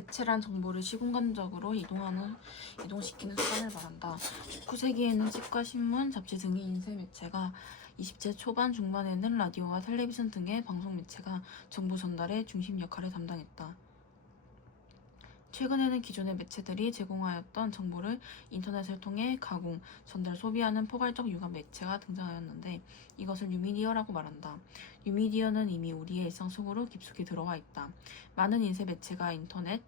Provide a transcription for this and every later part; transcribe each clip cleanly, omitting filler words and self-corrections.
매체란 정보를 시공간적으로 이동시키는 수단을 말한다. 19세기에는 책과 신문, 잡지 등의 인쇄 매체가 20세 초반 중반에는 라디오와 텔레비전 등의 방송 매체가 정보 전달의 중심 역할을 담당했다. 최근에는 기존의 매체들이 제공하였던 정보를 인터넷을 통해 가공, 전달, 소비하는 포괄적 융합 매체가 등장하였는데 이것을 뉴미디어라고 말한다. 뉴미디어는 이미 우리의 일상 속으로 깊숙이 들어와 있다. 많은 인쇄 매체가 인터넷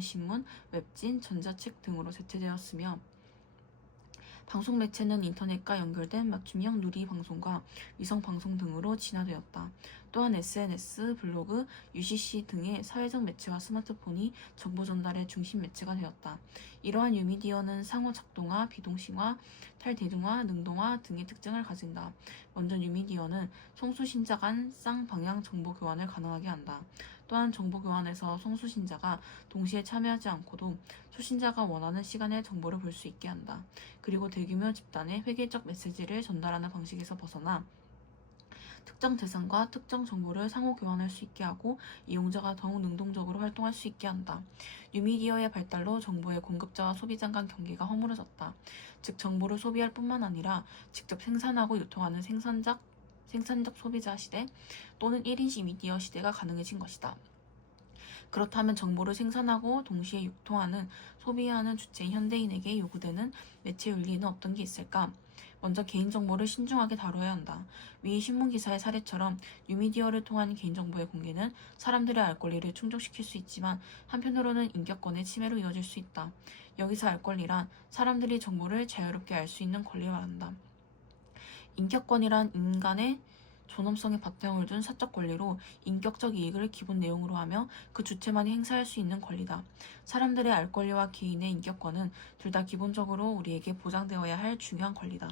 신문, 웹진, 전자책 등으로 대체되었으며 방송 매체는 인터넷과 연결된 맞춤형 누리 방송과 위성 방송 등으로 진화되었다. 또한 SNS, 블로그, UCC 등의 사회적 매체와 스마트폰이 정보 전달의 중심 매체가 되었다. 이러한 뉴미디어는 상호 작동화, 비동식화, 탈대중화, 능동화 등의 특징을 가진다. 먼저 뉴미디어는 송수신자 간 쌍방향 정보 교환을 가능하게 한다. 또한 정보 교환에서 송수신자가 동시에 참여하지 않고도 수신자가 원하는 시간에 정보를 볼 수 있게 한다. 그리고 대규모 집단에 획일적 메시지를 전달하는 방식에서 벗어나 특정 대상과 특정 정보를 상호 교환할 수 있게 하고 이용자가 더욱 능동적으로 활동할 수 있게 한다. 뉴미디어의 발달로 정보의 공급자와 소비자 간 경계가 허물어졌다. 즉 정보를 소비할 뿐만 아니라 직접 생산하고 유통하는 생산적 소비자 시대 또는 1인시 미디어 시대가 가능해진 것이다. 그렇다면 정보를 생산하고 동시에 유통하는, 소비하는 주체인 현대인에게 요구되는 매체 윤리에는 어떤 게 있을까? 먼저 개인정보를 신중하게 다뤄야 한다. 위 신문기사의 사례처럼 뉴미디어를 통한 개인정보의 공개는 사람들의 알 권리를 충족시킬 수 있지만 한편으로는 인격권의 침해로 이어질 수 있다. 여기서 알 권리란 사람들이 정보를 자유롭게 알 수 있는 권리를 말한다. 인격권이란 인간의 존엄성에 바탕을 둔 사적 권리로 인격적 이익을 기본 내용으로 하며 그 주체만이 행사할 수 있는 권리다. 사람들의 알 권리와 개인의 인격권은 둘 다 기본적으로 우리에게 보장되어야 할 중요한 권리다.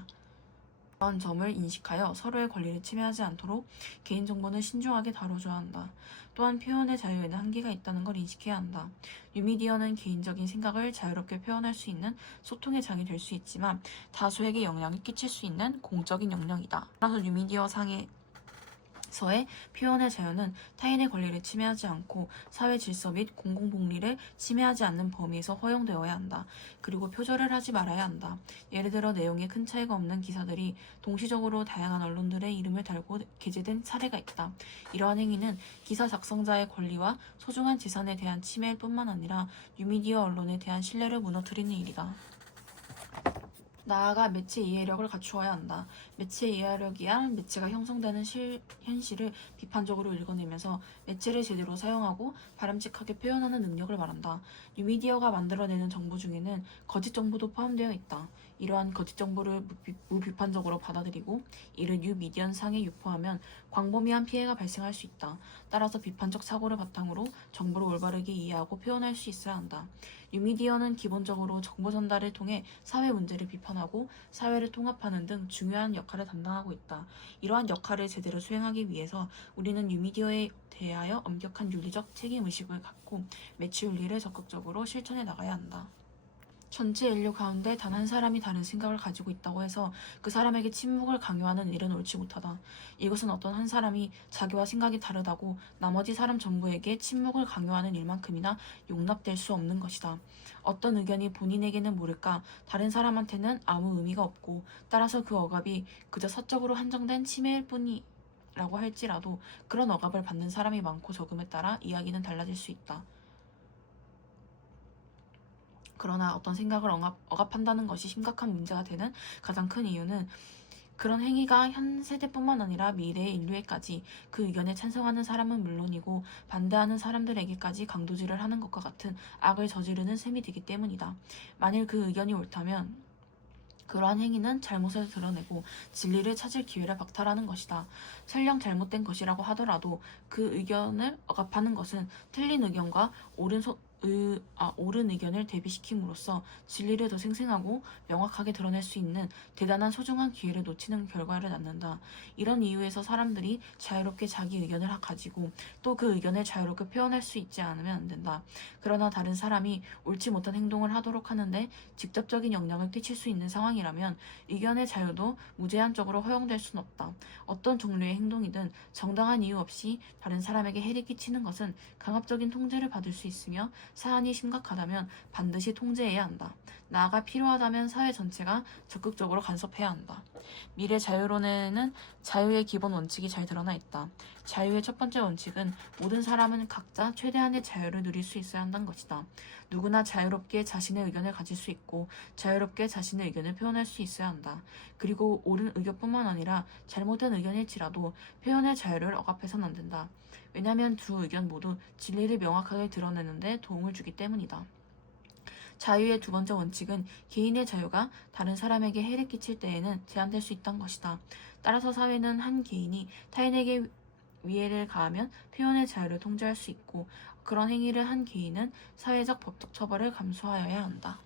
이런 점을 인식하여 서로의 권리를 침해하지 않도록 개인정보는 신중하게 다뤄줘야 한다. 또한 표현의 자유에는 한계가 있다는 걸 인식해야 한다. 뉴미디어는 개인적인 생각을 자유롭게 표현할 수 있는 소통의 장이 될 수 있지만 다수에게 영향을 끼칠 수 있는 공적인 영역이다. 따라서 뉴미디어 상에서의 표현의 자유는 타인의 권리를 침해하지 않고 사회 질서 및 공공복리를 침해하지 않는 범위에서 허용되어야 한다. 그리고 표절을 하지 말아야 한다. 예를 들어 내용에 큰 차이가 없는 기사들이 동시적으로 다양한 언론들의 이름을 달고 게재된 사례가 있다. 이러한 행위는 기사 작성자의 권리와 소중한 재산에 대한 침해일 뿐만 아니라 뉴미디어 언론에 대한 신뢰를 무너뜨리는 일이다. 나아가 매체 이해력을 갖추어야 한다. 매체 이해력이야 매체가 형성되는 현실을 비판적으로 읽어내면서 매체를 제대로 사용하고 바람직하게 표현하는 능력을 말한다. 뉴미디어가 만들어내는 정보 중에는 거짓 정보도 포함되어 있다. 이러한 거짓 정보를 무비판적으로 받아들이고 이를 뉴미디어상에 유포하면 광범위한 피해가 발생할 수 있다. 따라서 비판적 사고를 바탕으로 정보를 올바르게 이해하고 표현할 수 있어야 한다. 뉴미디어는 기본적으로 정보 전달을 통해 사회 문제를 비판하고 사회를 통합하는 등 중요한 역할을 담당하고 있다. 이러한 역할을 제대로 수행하기 위해서 우리는 뉴미디어에 대하여 엄격한 윤리적 책임의식을 갖고 매체 윤리를 적극적으로 실천해 나가야 한다. 전체 인류 가운데 단 한 사람이 다른 생각을 가지고 있다고 해서 그 사람에게 침묵을 강요하는 일은 옳지 못하다. 이것은 어떤 한 사람이 자기와 생각이 다르다고 나머지 사람 전부에게 침묵을 강요하는 일만큼이나 용납될 수 없는 것이다. 어떤 의견이 본인에게는 모를까 다른 사람한테는 아무 의미가 없고 따라서 그 억압이 그저 사적으로 한정된 침해일 뿐이라고 할지라도 그런 억압을 받는 사람이 많고 적음에 따라 이야기는 달라질 수 있다. 그러나 어떤 생각을 억압한다는 것이 심각한 문제가 되는 가장 큰 이유는 그런 행위가 현 세대뿐만 아니라 미래의 인류에까지 그 의견에 찬성하는 사람은 물론이고 반대하는 사람들에게까지 강도질을 하는 것과 같은 악을 저지르는 셈이 되기 때문이다. 만일 그 의견이 옳다면 그러한 행위는 잘못을 드러내고 진리를 찾을 기회를 박탈하는 것이다. 설령 잘못된 것이라고 하더라도 그 의견을 억압하는 것은 틀린 의견과 옳은 의견을 대비시킴으로써 진리를 더 생생하고 명확하게 드러낼 수 있는 대단한 소중한 기회를 놓치는 결과를 낳는다. 이런 이유에서 사람들이 자유롭게 자기 의견을 가지고 또 그 의견을 자유롭게 표현할 수 있지 않으면 안 된다. 그러나 다른 사람이 옳지 못한 행동을 하도록 하는데 직접적인 영향을 끼칠 수 있는 상황이라면 의견의 자유도 무제한적으로 허용될 수는 없다. 어떤 종류의 행동이든 정당한 이유 없이 다른 사람에게 해를 끼치는 것은 강압적인 통제를 받을 수 있으며 사안이 심각하다면 반드시 통제해야 한다. 나아가 필요하다면 사회 전체가 적극적으로 간섭해야 한다. 미래 자유론에는 자유의 기본 원칙이 잘 드러나 있다. 자유의 첫 번째 원칙은 모든 사람은 각자 최대한의 자유를 누릴 수 있어야 한다는 것이다. 누구나 자유롭게 자신의 의견을 가질 수 있고 자유롭게 자신의 의견을 표현할 수 있어야 한다. 그리고 옳은 의견뿐만 아니라 잘못된 의견일지라도 표현의 자유를 억압해서는 안 된다. 왜냐하면 두 의견 모두 진리를 명확하게 드러내는 데 도움을 주기 때문이다. 자유의 두 번째 원칙은 개인의 자유가 다른 사람에게 해를 끼칠 때에는 제한될 수 있다는 것이다. 따라서 사회는 한 개인이 타인에게 위해를 가하면 표현의 자유를 통제할 수 있고 그런 행위를 한 개인은 사회적 법적 처벌을 감수하여야 한다.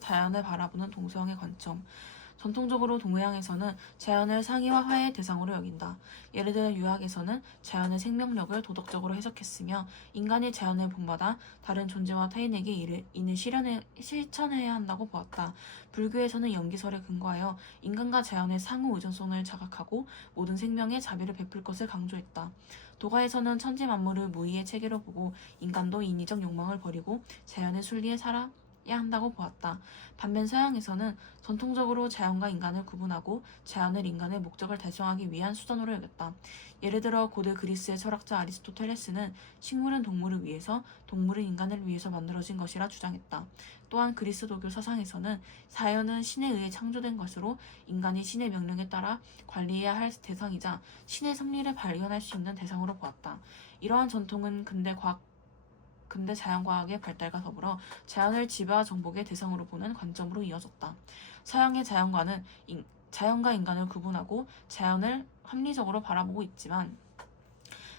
자연을 바라보는 동서양의 관점. 전통적으로 동서양에서는 자연을 상의와 하의 대상으로 여긴다. 예를 들어 유학에서는 자연의 생명력을 도덕적으로 해석했으며 인간이 자연을 본받아 다른 존재와 타인에게 이를 실천해야 한다고 보았다. 불교에서는 연기설에 근거하여 인간과 자연의 상호 의존성을 자각하고 모든 생명에 자비를 베풀 것을 강조했다. 도가에서는 천지 만물을 무의의 체계로 보고 인간도 인위적 욕망을 버리고 자연의 순리에 살아야 한다고 보았다. 반면 서양에서는 전통적으로 자연과 인간을 구분하고 자연을 인간의 목적을 달성하기 위한 수단으로 여겼다. 예를 들어 고대 그리스의 철학자 아리스토텔레스는 식물은 동물을 위해서, 동물은 인간을 위해서 만들어진 것이라 주장했다. 또한 그리스도교 사상에서는 자연은 신에 의해 창조된 것으로 인간이 신의 명령에 따라 관리해야 할 대상이자 신의 섭리를 발견할 수 있는 대상으로 보았다. 이러한 전통은 근대 자연과학의 발달과 더불어 자연을 지배와 정복의 대상으로 보는 관점으로 이어졌다. 서양의 자연과는 자연과 인간을 구분하고 자연을 합리적으로 바라보고 있지만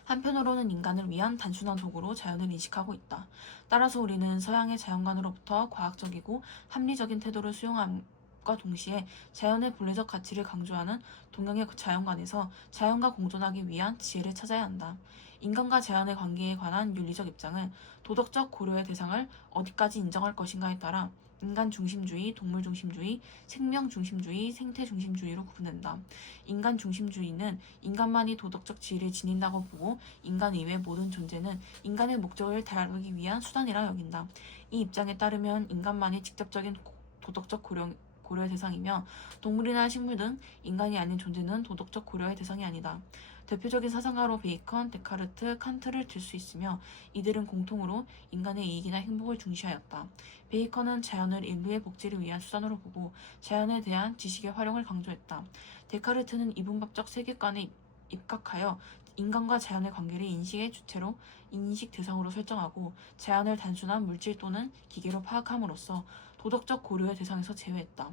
한편으로는 인간을 위한 단순한 도구로 자연을 인식하고 있다. 따라서 우리는 서양의 자연관으로부터 과학적이고 합리적인 태도를 수용함과 동시에 자연의 본래적 가치를 강조하는 동양의 자연관에서 자연과 공존하기 위한 지혜를 찾아야 한다. 인간과 자연의 관계에 관한 윤리적 입장은 도덕적 고려의 대상을 어디까지 인정할 것인가에 따라 인간 중심주의, 동물 중심주의, 생명 중심주의, 생태 중심주의로 구분된다. 인간 중심주의는 인간만이 도덕적 지위를 지닌다고 보고 인간 이외의 모든 존재는 인간의 목적을 다루기 위한 수단이라 여긴다. 이 입장에 따르면 인간만이 직접적인 도덕적 고려의 대상이며 동물이나 식물 등 인간이 아닌 존재는 도덕적 고려의 대상이 아니다. 대표적인 사상가로 베이컨, 데카르트, 칸트를 들 수 있으며 이들은 공통으로 인간의 이익이나 행복을 중시하였다. 베이컨은 자연을 인류의 복지를 위한 수단으로 보고 자연에 대한 지식의 활용을 강조했다. 데카르트는 이분법적 세계관에 입각하여 인간과 자연의 관계를 인식의 주체로 인식 대상으로 설정하고 자연을 단순한 물질 또는 기계로 파악함으로써 도덕적 고려의 대상에서 제외했다.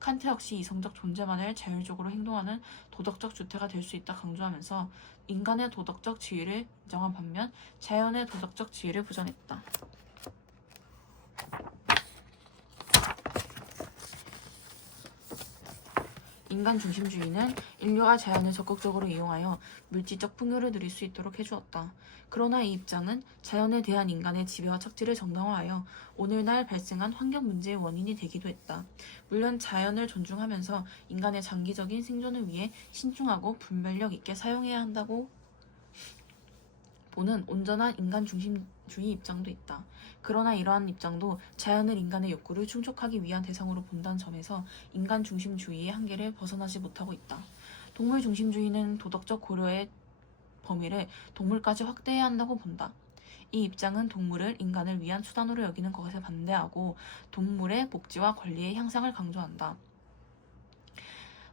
칸트 역시 이성적 존재만을 자율적으로 행동하는 도덕적 주체가 될 수 있다 강조하면서 인간의 도덕적 지위를 인정한 반면 자연의 도덕적 지위를 부정했다. 인간 중심주의는 인류가 자연을 적극적으로 이용하여 물질적 풍요를 누릴 수 있도록 해주었다. 그러나 이 입장은 자연에 대한 인간의 지배와 착취를 정당화하여 오늘날 발생한 환경 문제의 원인이 되기도 했다. 물론 자연을 존중하면서 인간의 장기적인 생존을 위해 신중하고 분별력 있게 사용해야 한다고 보는 온전한 인간 중심주의 입장도 있다. 그러나 이러한 입장도 자연을 인간의 욕구를 충족하기 위한 대상으로 본다는 점에서 인간 중심주의의 한계를 벗어나지 못하고 있다. 동물 중심주의는 도덕적 고려의 범위를 동물까지 확대해야 한다고 본다. 이 입장은 동물을 인간을 위한 수단으로 여기는 것에 반대하고 동물의 복지와 권리의 향상을 강조한다.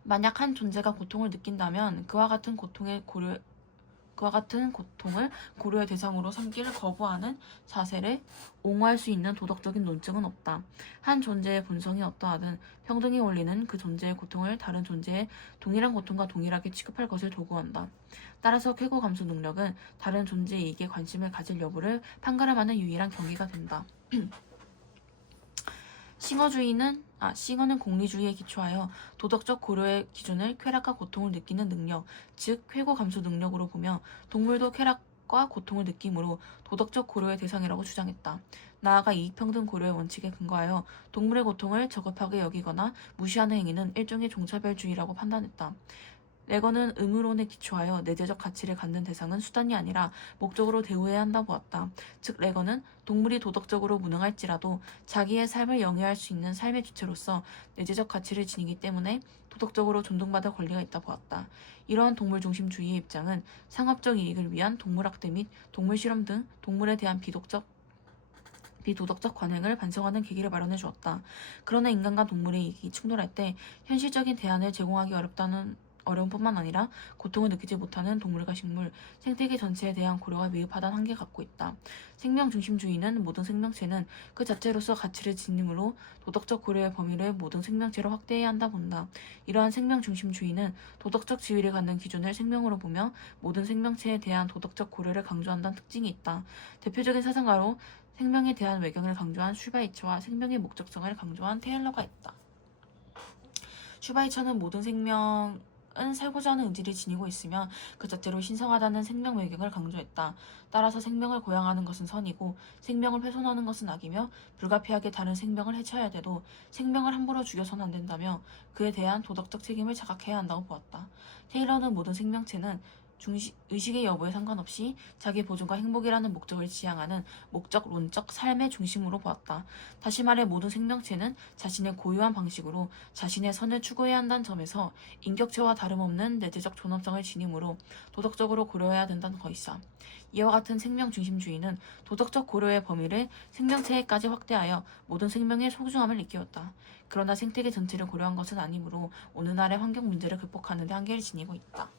만약 한 존재가 고통을 느낀다면 그와 같은 고통을 고려의 대상으로 삼기를 거부하는 자세를 옹호할 수 있는 도덕적인 논증은 없다. 한 존재의 본성이 어떠하든 평등의 원리는 그 존재의 고통을 다른 존재의 동일한 고통과 동일하게 취급할 것을 도구한다. 따라서 쾌고 감수 능력은 다른 존재의 이익에 관심을 가질 여부를 판가름하는 유일한 경위가 된다. 싱어는 공리주의에 기초하여 도덕적 고려의 기준을 쾌락과 고통을 느끼는 능력, 즉 쾌고 감수 능력으로 보며 동물도 쾌락과 고통을 느끼므로 도덕적 고려의 대상이라고 주장했다. 나아가 이익평등 고려의 원칙에 근거하여 동물의 고통을 저급하게 여기거나 무시하는 행위는 일종의 종차별주의라고 판단했다. 레거는 의무론에 기초하여 내재적 가치를 갖는 대상은 수단이 아니라 목적으로 대우해야 한다 보았다. 즉 레거는 동물이 도덕적으로 무능할지라도 자기의 삶을 영위할 수 있는 삶의 주체로서 내재적 가치를 지니기 때문에 도덕적으로 존중받을 권리가 있다 보았다. 이러한 동물 중심주의의 입장은 상업적 이익을 위한 동물학대 및 동물 실험 등 동물에 대한 비도덕적 관행을 반성하는 계기를 마련해 주었다. 그러나 인간과 동물의 이익이 충돌할 때 현실적인 대안을 제공하기 어려움뿐만 아니라 고통을 느끼지 못하는 동물과 식물, 생태계 전체에 대한 고려가 미흡하다는 한계를 갖고 있다. 생명중심주의는 모든 생명체는 그 자체로서 가치를 지니므로 도덕적 고려의 범위를 모든 생명체로 확대해야 한다 본다. 이러한 생명중심주의는 도덕적 지위를 갖는 기준을 생명으로 보며 모든 생명체에 대한 도덕적 고려를 강조한다는 특징이 있다. 대표적인 사상가로 생명에 대한 외경을 강조한 슈바이처와 생명의 목적성을 강조한 테일러가 있다. 슈바이처는 모든 생명은 살고자 하는 의지를 지니고 있으며 그 자체로 신성하다는 생명 외경을 강조했다. 따라서 생명을 고양하는 것은 선이고 생명을 훼손하는 것은 악이며 불가피하게 다른 생명을 해쳐야 돼도 생명을 함부로 죽여서는 안 된다며 그에 대한 도덕적 책임을 자각해야 한다고 보았다. 테일러는 모든 생명체는 의식의 여부에 상관없이 자기 보존과 행복이라는 목적을 지향하는 목적론적 삶의 중심으로 보았다. 다시 말해 모든 생명체는 자신의 고유한 방식으로 자신의 선을 추구해야 한다는 점에서 인격체와 다름없는 내재적 존엄성을 지니므로 도덕적으로 고려해야 된다는 것이다. 이와 같은 생명중심주의는 도덕적 고려의 범위를 생명체에까지 확대하여 모든 생명의 소중함을 일깨웠다. 그러나 생태계 전체를 고려한 것은 아니므로 오늘날의 환경 문제를 극복하는 데 한계를 지니고 있다.